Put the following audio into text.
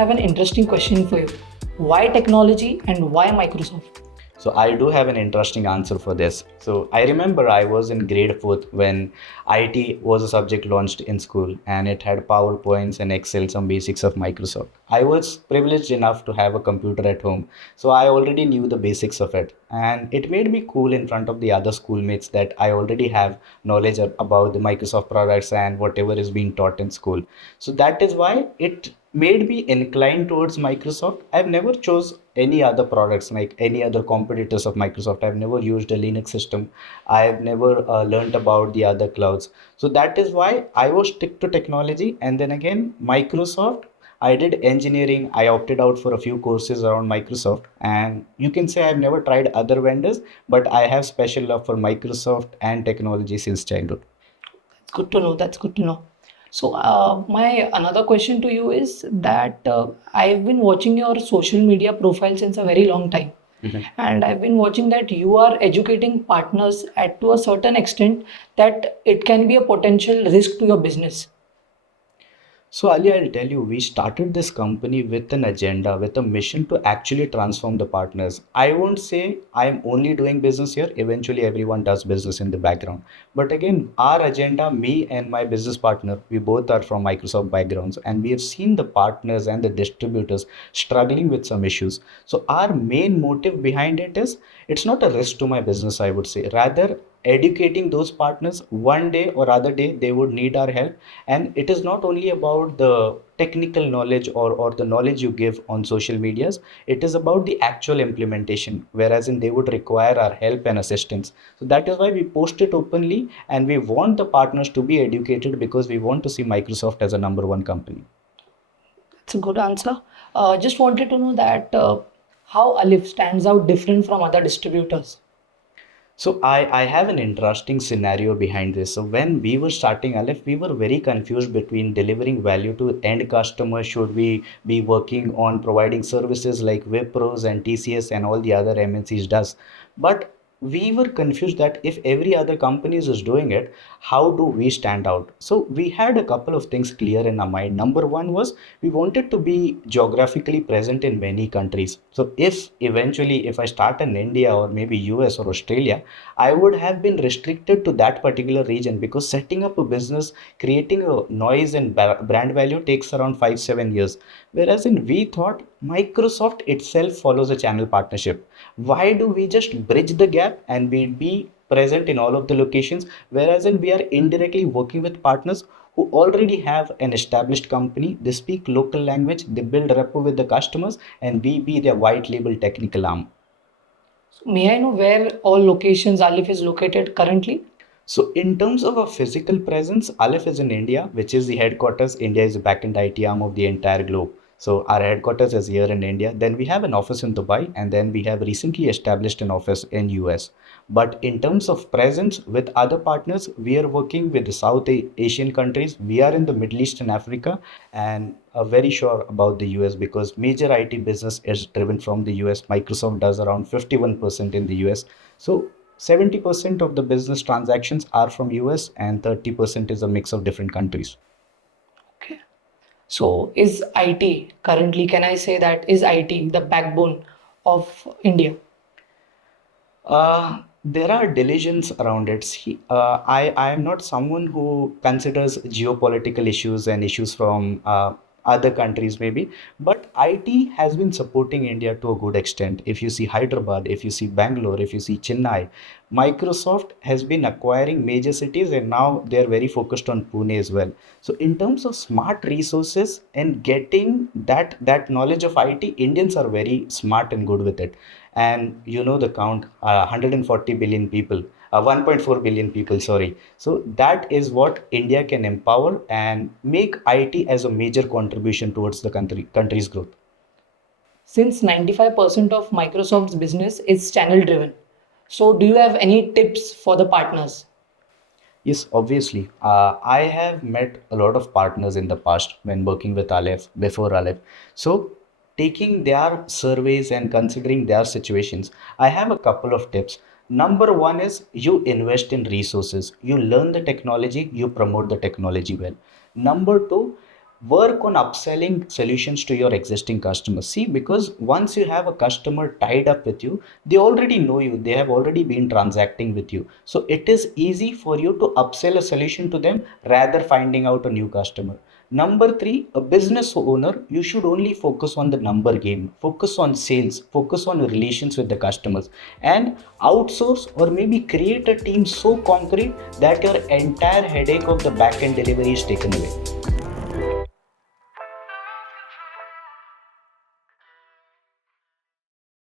have an interesting question for you. Why technology and why Microsoft? So I do have an interesting answer for this. So I remember I was in grade 4th when IT was a subject launched in school and it had PowerPoints and Excel, some basics of Microsoft. I was privileged enough to have a computer at home, so I already knew the basics of it. And it made me cool in front of the other schoolmates that I already have knowledge about the Microsoft products and whatever is being taught in school. So that is why it made me inclined towards Microsoft. I've never chose any other products like any other competitors of Microsoft. I've never used a Linux system. I've never learned about the other clouds. So that is why I was stick to technology. And then again, Microsoft. I did engineering. I opted out for a few courses around Microsoft. And you can say I've never tried other vendors, but I have special love for Microsoft and technology since childhood. That's good to know. That's good to know. So, my another question to you is that I've been watching your social media profile since a very long time, Mhm. and I've been watching that you are educating partners at to a certain extent that it can be a potential risk to your business. So, Ali, I'll tell you, we started this company with an agenda, with a mission to actually transform the partners. I won't say I'm only doing business here. Eventually, everyone does business in the background. But again, our agenda, me and my business partner, we both are from Microsoft backgrounds, and we have seen the partners and the distributors struggling with some issues. So, our main motive behind it is it's not a risk to my business, I would say. Rather, educating those partners one day or other day they would need our help, and it is not only about the technical knowledge or the knowledge you give on social medias. It is about the actual implementation, whereas in they would require our help and assistance. So that is why we post it openly, and we want the partners to be educated because we want to see Microsoft as a number one company. That's a good answer. Just wanted to know that how Alif stands out different from other distributors. So I have an interesting scenario behind this. So when we were starting Aleph, we were very confused between delivering value to end customers. Should we be working on providing services like Wipros and TCS and all the other MNCs does? But we were confused that if every other companies is doing it, how do we stand out? So we had a couple of things clear in our mind. Number one was we wanted to be geographically present in many countries. So if eventually if I start in India or maybe US or Australia, I would have been restricted to that particular region because setting up a business, creating a noise and brand value takes around 5 7 years. Whereas in we thought Microsoft itself follows a channel partnership. Why do we just bridge the gap and we be present in all of the locations? Whereas in we are indirectly working with partners who already have an established company, they speak local language, they build rapport with the customers, and we be their white label technical arm. So may I know where all locations Alif is located currently? So, in terms of a physical presence, Aleph is in India, which is the headquarters. India is the back-end IT arm of the entire globe. So, our headquarters is here in India. Then we have an office in Dubai, and then we have recently established an office in US. But in terms of presence with other partners, we are working with the Asian countries. We are in the Middle East and Africa, and are very sure about the US because major IT business is driven from the US. Microsoft does around 51% in the US. So 70% of the business transactions are from US and 30% is a mix of different countries. Okay. So is IT currently, can I say that is IT the backbone of India? There are delusions around it. See, I am not someone who considers geopolitical issues and issues from other countries, maybe, but IT has been supporting India to a good extent. If you see Hyderabad, if you see Bangalore, if you see Chennai, Microsoft has been acquiring major cities and now they're very focused on Pune as well. So, in terms of smart resources and getting that knowledge of IT, Indians are very smart and good with it. And you know the count, 140 billion people, 1.4 billion people, sorry. So that is what India can empower and make IT as a major contribution towards the country's growth. Since 95% of Microsoft's business is channel driven. So do you have any tips for the partners? Yes, obviously. I have met a lot of partners in the past when working with Aleph, before Aleph. So, taking their surveys and considering their situations, I have a couple of tips. Number one is you invest in resources. You learn the technology, you promote the technology well. Number two, Work on upselling solutions to your existing customers. See, because once you have a customer tied up with you, they already know you, they have already been transacting with you, so it is easy for you to upsell a solution to them rather finding out a new customer. Number 3, a business owner, you should only focus on the number game, focus on sales, focus on relations with the customers, and outsource or maybe create a team so concrete that your entire headache of the back end delivery is taken away.